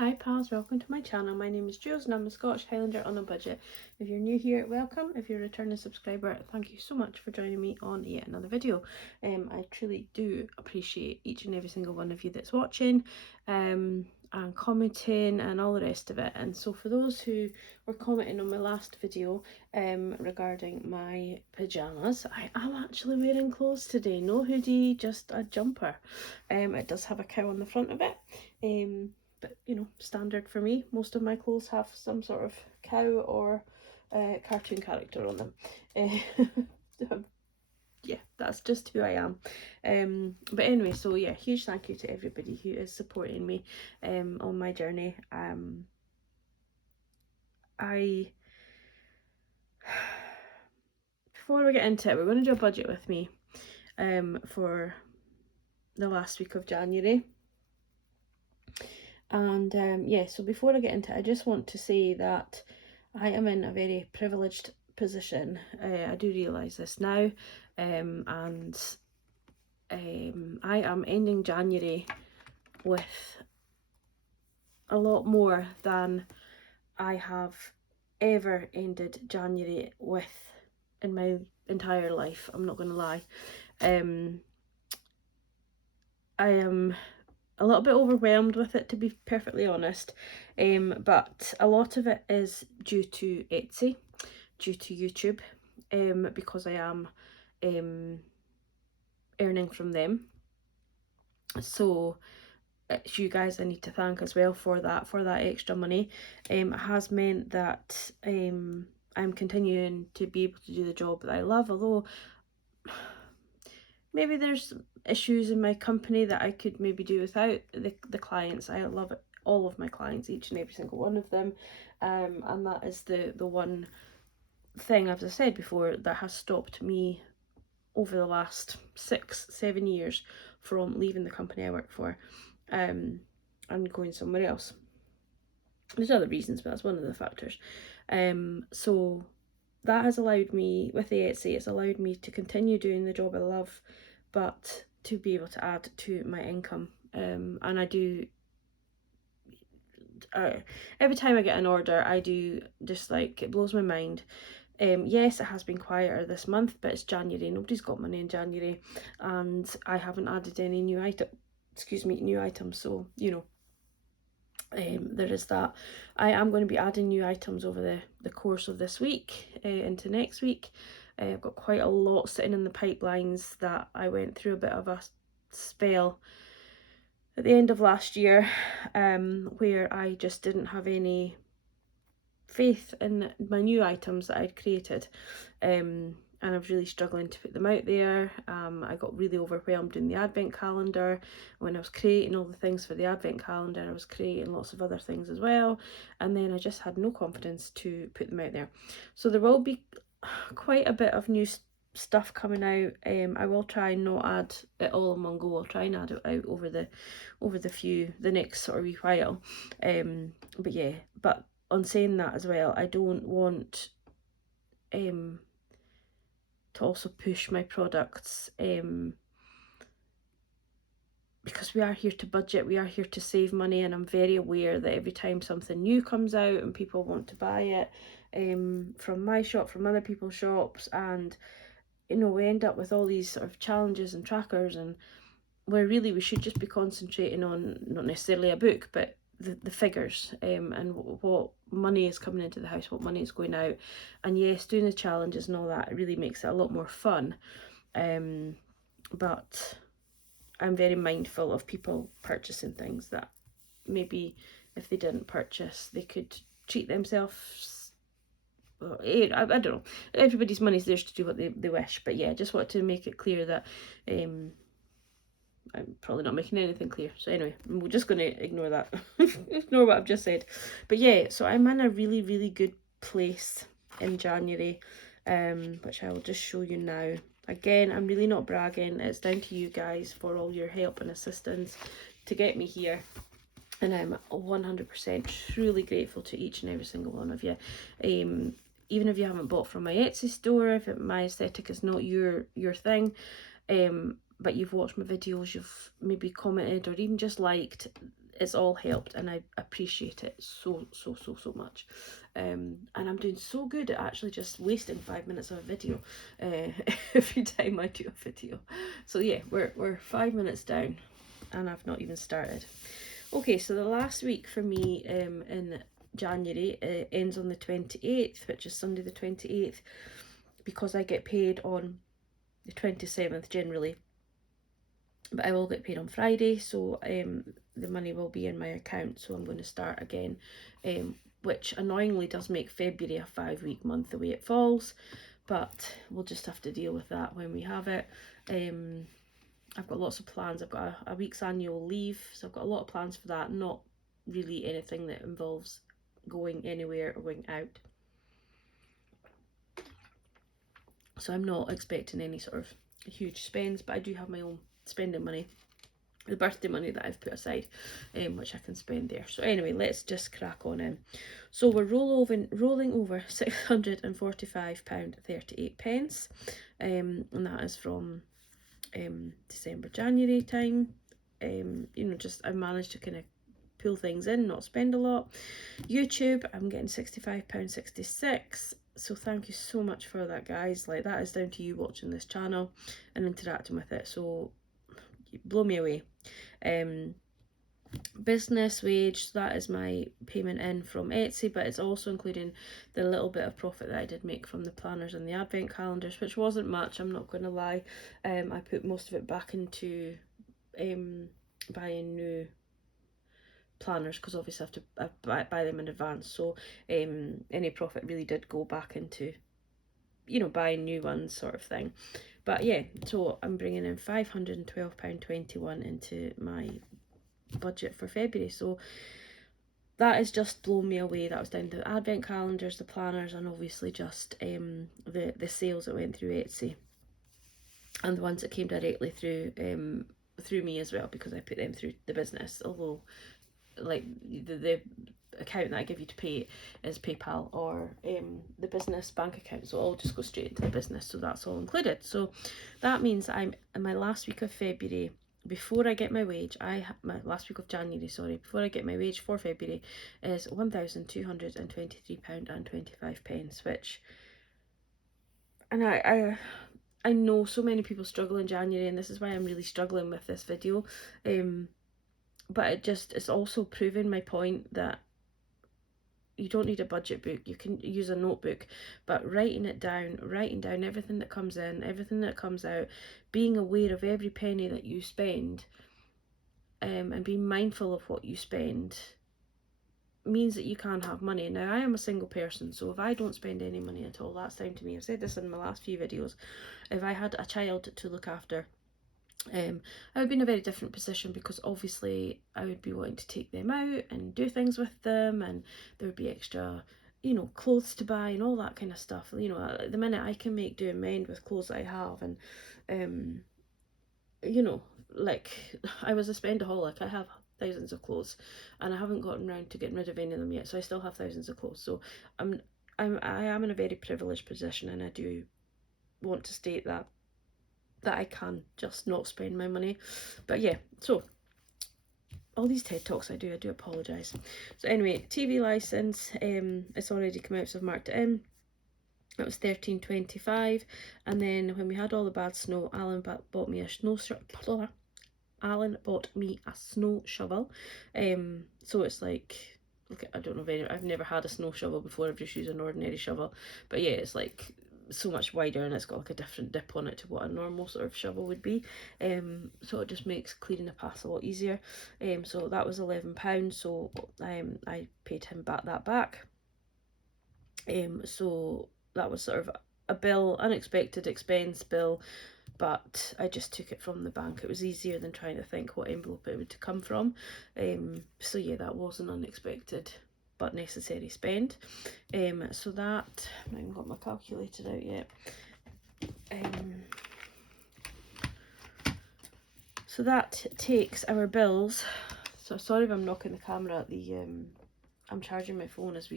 Hi pals, welcome to my channel. My name is Julz and I'm a Scottish Highlander on a budget. If you're new here, welcome. If you're a returning subscriber, thank you so much for joining me on yet another video. I truly do appreciate each and every single one of you that's watching and commenting and all the rest of it. And so for those who were commenting on my last video regarding my pyjamas, I am actually wearing clothes today. No hoodie, just a jumper. It does have a cow on the front of it. But you know, standard for me. Most of my clothes have some sort of cow or cartoon character on them. Yeah, that's just who I am. But anyway, so yeah, huge thank you to everybody who is supporting me on my journey. Before we get into it, we're going to do a budget with me for the last week of January. And yeah, so before I get into it, I just want to say that I am in a very privileged position. I do realise this now, and I am ending January with a lot more than I have ever ended January with in my entire life. I'm not going to lie. I am a little bit overwhelmed with it, to be perfectly honest, but a lot of it is due to Etsy, due to YouTube, because I am earning from them. So it's you guys I need to thank as well for that extra money. It has meant that I'm continuing to be able to do the job that I love, although maybe there's issues in my company that I could maybe do without the clients. I love all of my clients, each and every single one of them, and that is the one thing, as I said before, that has stopped me over the last 6-7 years from leaving the company I work for and going somewhere else. There's other reasons, but that's one of the factors. So that has allowed me, with the Etsy, it's allowed me to continue doing the job I love, but to be able to add to my income. And I do, every time I get an order, I do just like, it blows my mind. Yes, it has been quieter this month, but it's January. Nobody's got money in January, and I haven't added any new items. So you know, there is that. I am going to be adding new items over the course of this week into next week. I've got quite a lot sitting in the pipelines that I went through a bit of a spell at the end of last year where I just didn't have any faith in my new items that I'd created, and I was really struggling to put them out there. I got really overwhelmed in the advent calendar. When I was creating all the things for the advent calendar, I was creating lots of other things as well, and then I just had no confidence to put them out there. So there will be quite a bit of new stuff coming out. I will try and not add it all in one go. I'll try and add it out over the next sort of wee while. But yeah, but on saying that as well, I don't want to also push my products because we are here to budget, we are here to save money, and I'm very aware that every time something new comes out and people want to buy it from my shop, from other people's shops, and you know, we end up with all these sort of challenges and trackers, and where really we should just be concentrating on not necessarily a book, but the figures and what money is coming into the house, what money is going out. And yes, doing the challenges and all that, it really makes it a lot more fun, but I'm very mindful of people purchasing things that maybe if they didn't purchase, they could treat themselves. I don't know, everybody's money's theirs to do what they wish, but yeah, I just want to make it clear that I'm probably not making anything clear. So anyway, we're just going to ignore that. Ignore what I've just said. But yeah, so I'm in a really, really good place in January, which I will just show you now. Again, I'm really not bragging. It's down to you guys for all your help and assistance to get me here. And I'm 100% truly grateful to each and every single one of you. Even if you haven't bought from my Etsy store, if my aesthetic is not your thing, but you've watched my videos, you've maybe commented or even just liked, it's all helped, and I appreciate it so much. And I'm doing so good at actually just wasting 5 minutes of a video every time I do a video. So yeah, we're 5 minutes down and I've not even started. Okay, so the last week for me in January ends on the 28th, which is Sunday the 28th, because I get paid on the 27th generally, but I will get paid on Friday, so the money will be in my account. So I'm going to start again, which annoyingly does make February a 5-week month the way it falls, but we'll just have to deal with that when we have it. I've got lots of plans. I've got a week's annual leave, so I've got a lot of plans for that. Not really anything that involves going anywhere or going out. So I'm not expecting any sort of huge spends, but I do have my own spending money, the birthday money that I've put aside, which I can spend there. So anyway, let's just crack on in. So we're rolling over £645.38, and that is from December, January time. You know, just I managed to kind of pull things in, not spend a lot. YouTube, I'm getting £65.66. So thank you so much for that, guys. Like, that is down to you watching this channel and interacting with it. So blow me away. Business wage, that is my payment in from Etsy, but it's also including the little bit of profit that I did make from the planners and the advent calendars, which wasn't much, I'm not going to lie. I put most of it back into buying new planners, because obviously I have to buy them in advance. So any profit really did go back into, you know, buying new ones sort of thing. But yeah, so I'm bringing in £512.21 into my budget for February. So that has just blown me away. That was down to the advent calendars, the planners, and obviously just the sales that went through Etsy, and the ones that came directly through me as well, because I put them through the business. Although, like, the account that I give you to pay is PayPal or the business bank account, so I'll just go straight into the business, so that's all included. So that means I'm in my last week of February, before I get my wage, my last week of January, sorry, before I get my wage for February, is £1,223.25, which, and I know so many people struggle in January, and this is why I'm really struggling with this video, but it's also proving my point that you don't need a budget book. You can use a notebook, but writing down everything that comes in, everything that comes out, being aware of every penny that you spend, and being mindful of what you spend, means that you can have money. Now, I am a single person, so if I don't spend any money at all, that's down to me. I've said this in my last few videos. If I had a child to look after, I would be in a very different position, because obviously I would be wanting to take them out and do things with them, and there would be extra, you know, clothes to buy and all that kind of stuff. You know, at the minute I can make do and mend with clothes that I have, and you know, like, I was a spendaholic. I have thousands of clothes, and I haven't gotten around to getting rid of any of them yet, so I still have thousands of clothes. So I am in a very privileged position, and I do want to state that I can just not spend my money. But yeah, so all these TED Talks I do apologise. So anyway, TV licence, it's already come out, so I've marked it in. That was £13.25, and then when we had all the bad snow, Alan bought me a snow shovel. So it's like, look, I don't know, I've never had a snow shovel before. I've just used an ordinary shovel, but yeah, it's like so much wider, and it's got like a different dip on it to what a normal sort of shovel would be. So it just makes clearing the path a lot easier. So that was £11. So I paid him back. So that was sort of a bill, unexpected expense bill, but I just took it from the bank. It was easier than trying to think what envelope it would come from. So yeah, that was an unexpected but necessary spend. So that, I haven't got my calculator out yet. So that takes our bills. So sorry if I'm knocking the camera at the I'm charging my phone as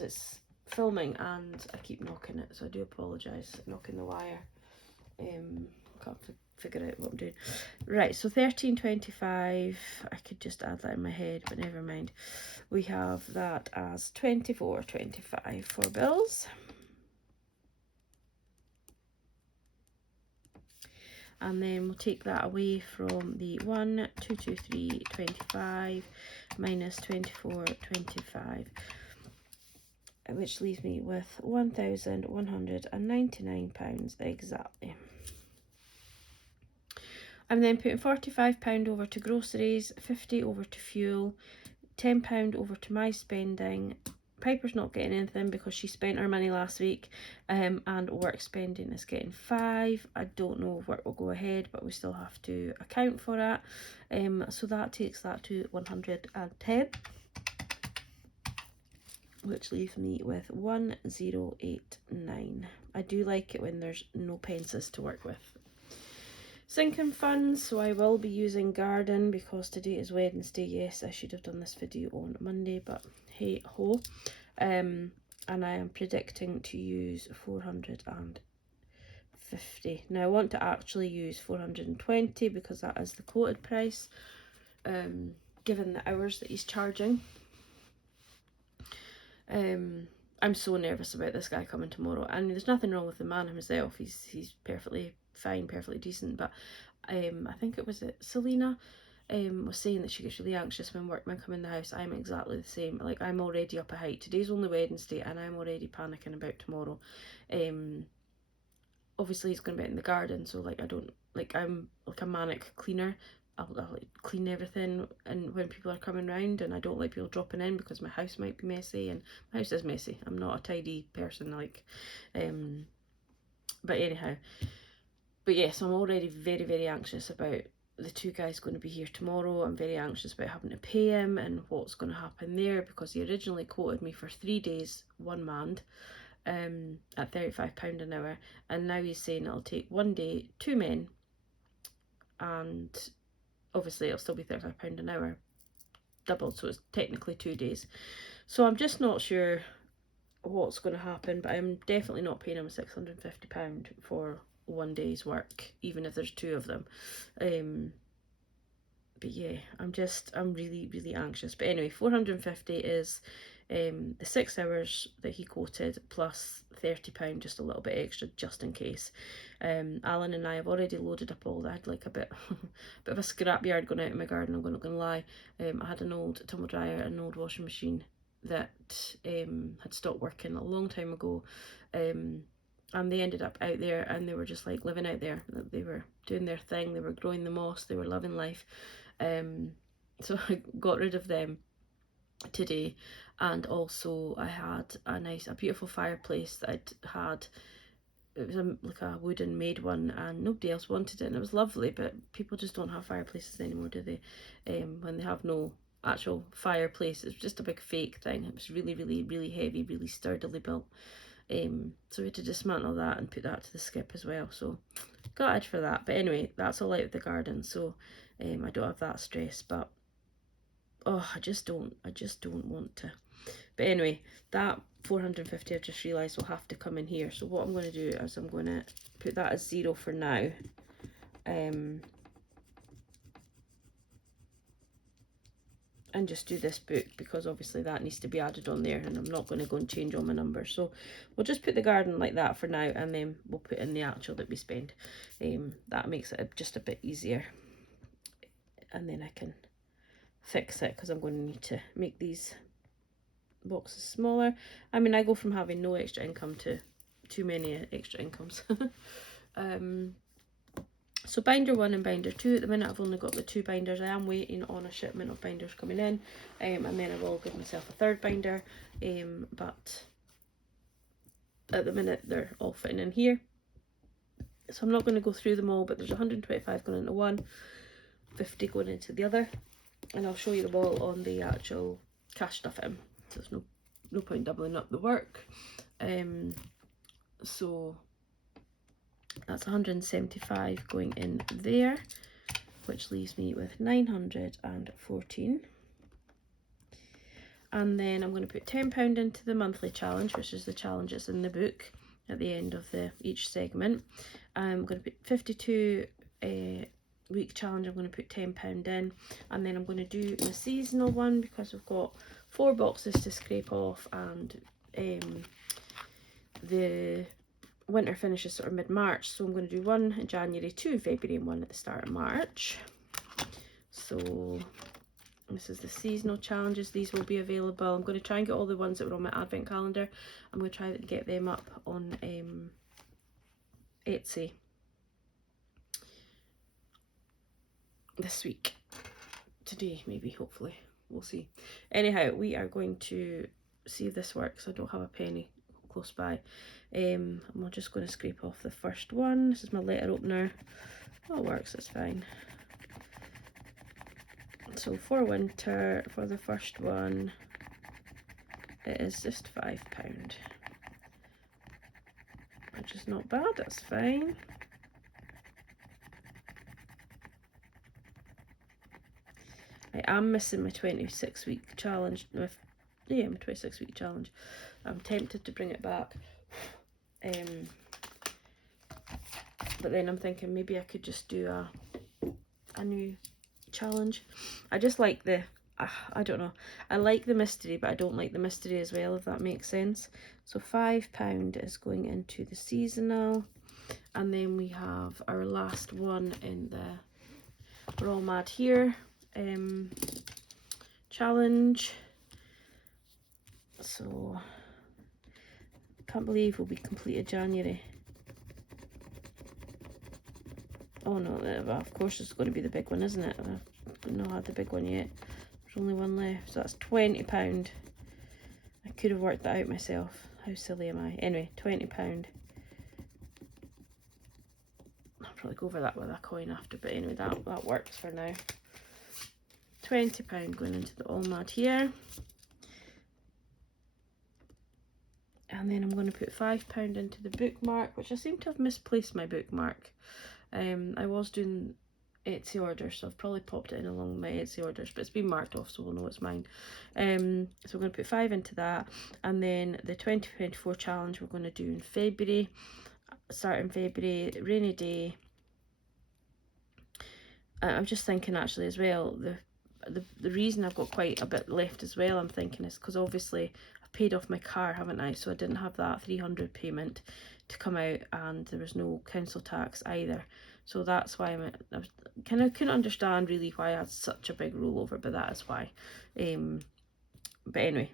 it's filming, and I keep knocking it, so I do apologise, knocking the wire. Can't figure out what I'm doing. Right, so 13.25. I could just add that in my head, but never mind. We have that as 24.25 for bills. And then we'll take that away from the 1,223.25 minus 24.25, which leaves me with £1,199 exactly. I'm then putting £45 over to groceries, £50 over to fuel, £10 over to my spending. Piper's not getting anything because she spent her money last week, and work spending is getting £5. I don't know if work will go ahead, but we still have to account for it. So that takes that to 110, which leaves me with 1089. I do like it when there's no pences to work with. Sinking funds, so I will be using garden because today is Wednesday. Yes, I should have done this video on Monday, but hey ho. And I am predicting to use 450. Now I want to actually use 420 because that is the quoted price, given the hours that he's charging. I'm so nervous about this guy coming tomorrow. I mean, there's nothing wrong with the man himself. He's perfectly fine, perfectly decent. But I think it was Selena was saying that she gets really anxious when workmen come in the house. I'm exactly the same. Like, I'm already up a height. Today's only Wednesday and I'm already panicking about tomorrow. Obviously he's going to be in the garden, so like I'm like a manic cleaner. I'll like clean everything and when people are coming round, and I don't like people dropping in because my house might be messy, and my house is messy. I'm not a tidy person, like but anyhow, but yes, I'm already very, very anxious about the two guys going to be here tomorrow. I'm very anxious about having to pay him and what's going to happen there, because he originally quoted me for 3 days, one man, at £35 an hour, and now he's saying it'll take 1 day, 2 men, and obviously it'll still be £35 an hour, doubled, so it's technically 2 days. So I'm just not sure what's going to happen, but I'm definitely not paying him £650 for 1 day's work, even if there's 2 of them. But yeah, I'm really, really anxious. But anyway, 450 is the 6 hours that he quoted plus £30, just a little bit extra just in case. Alan and I have already loaded up all that. I had like a bit of a scrapyard going out in my garden, I'm not going to lie. I had an old tumble dryer and an old washing machine that had stopped working a long time ago, and they ended up out there, and they were just like living out there. They were doing their thing, they were growing the moss, they were loving life. So I got rid of them today, and also I had a beautiful fireplace that I'd had. It was like a wooden made one, and nobody else wanted it, and it was lovely, but people just don't have fireplaces anymore, do they? When they have no actual fireplace, it's just a big fake thing. It was really, really, really heavy, really sturdily built. So we had to dismantle that and put that to the skip as well, so gutted for that. But anyway, that's all out of the garden, so I don't have that stress. But oh, I just don't want to. But anyway, that 450 I've just realised will have to come in here. So what I'm going to do is I'm going to put that as 0 for now. And just do this book, because obviously that needs to be added on there, and I'm not going to go and change all my numbers. So we'll just put the garden like that for now, and then we'll put in the actual that we spend. That makes it just a bit easier, and then I can fix it, because I'm going to need to make these boxes smaller. I mean, I go from having no extra income to too many extra incomes. So binder 1 and binder 2, at the minute I've only got the 2 binders. I am waiting on a shipment of binders coming in, and then I will give myself a 3rd binder, but at the minute they're all fitting in here. So I'm not going to go through them all, but there's 125 going into one, 50 going into the other, and I'll show you them all on the actual cash stuff in. So there's no point doubling up the work. So that's 175 going in there, which leaves me with 914. And then I'm going to put £10 into the monthly challenge, which is the challenge that's in the book at the end of each segment. I'm going to put 52 week challenge, I'm going to put £10 in, and then I'm going to do the seasonal one because we've got 4 boxes to scrape off, and the winter finishes sort of mid-March, so I'm going to do 1 in January, 2 in February, and 1 at the start of March. So this is the seasonal challenges. These will be available. I'm going to try and get all the ones that were on my advent calendar. I'm going to try and get them up on Etsy this week. Today, maybe, hopefully. We'll see. Anyhow, we are going to see if this works. I don't have a penny close by. I'm just going to scrape off the first one. This is my letter opener. Oh, it works, it's fine. So for winter, for the first one, it is just £5, which is not bad, that's fine. I am missing my 26-week challenge. My 26-week challenge. I'm tempted to bring it back. But then I'm thinking maybe I could just do a new challenge. I just like the, I don't know, I like the mystery, but I don't like the mystery as well, if that makes sense. So £5 is going into the seasonal, and then we have our last one in the We're All Mad Here challenge. So I can't believe we'll be completed January. Oh no, of course it's going to be the big one, isn't it? I've not had the big one yet. There's only one left, so that's £20. I could have worked that out myself. How silly am I? Anyway, £20. I'll probably go over that with a coin after, but anyway, that works for now. £20 going into the All Mad Here. And then I'm going to put £5 into the bookmark, which I seem to have misplaced my bookmark. I was doing Etsy orders, so I've probably popped it in along with my Etsy orders, but it's been marked off, so we'll know it's mine. So we're going to put 5 into that, and then the 2024 challenge we're going to do in February. Start in February, rainy day. I'm just thinking actually as well, the reason I've got quite a bit left as well, I'm thinking, is because obviously I've paid off my car, haven't I? So I didn't have that £300 payment to come out, and there was no council tax either. So that's why I was kind of couldn't understand really why I had such a big rollover, but that is why. But anyway,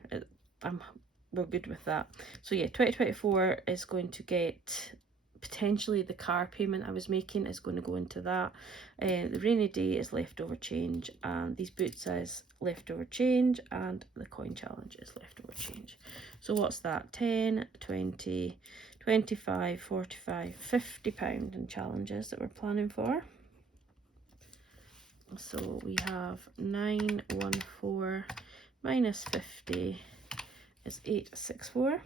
we're good with that. So yeah, 2024 is going to get potentially the car payment I was making is going to go into that. The rainy day is leftover change, and these boots is leftover change, and the coin challenge is leftover change. So what's that? 10, 20, 25, 45, £50 in challenges that we're planning for. So we have 914 minus 50 is 864.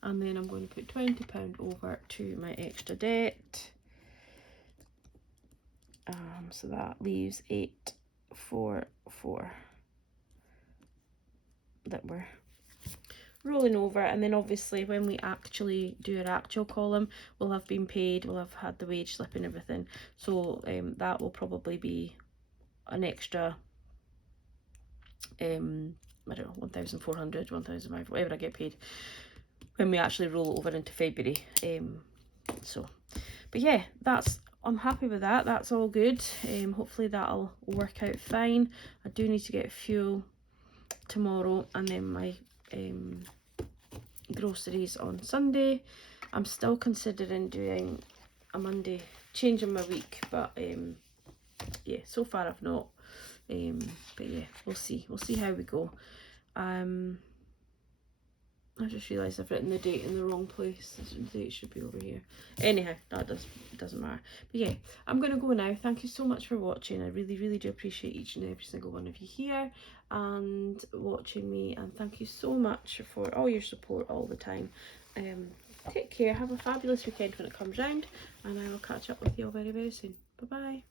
And then I'm going to put £20 over to my extra debt. So that leaves 844 that we're rolling over. And then obviously when we actually do our actual column, we'll have been paid, we'll have had the wage slip and everything. So that will probably be an extra I don't know, 1,400, 1,500, whatever I get paid when we actually roll it over into February. But yeah, I'm happy with that. That's all good. Hopefully that'll work out fine. I do need to get fuel tomorrow, and then my groceries on Sunday. I'm still considering doing a Monday, changing my week, but yeah, so far I've not. But yeah, we'll see how we go. I just realised I've written the date in the wrong place. The date should be over here. Anyhow, that doesn't matter. But yeah, I'm going to go now. Thank you so much for watching. I really, really do appreciate each and every single one of you here and watching me. And thank you so much for all your support all the time. Take care. Have a fabulous weekend when it comes round. And I will catch up with you all very, very soon. Bye-bye.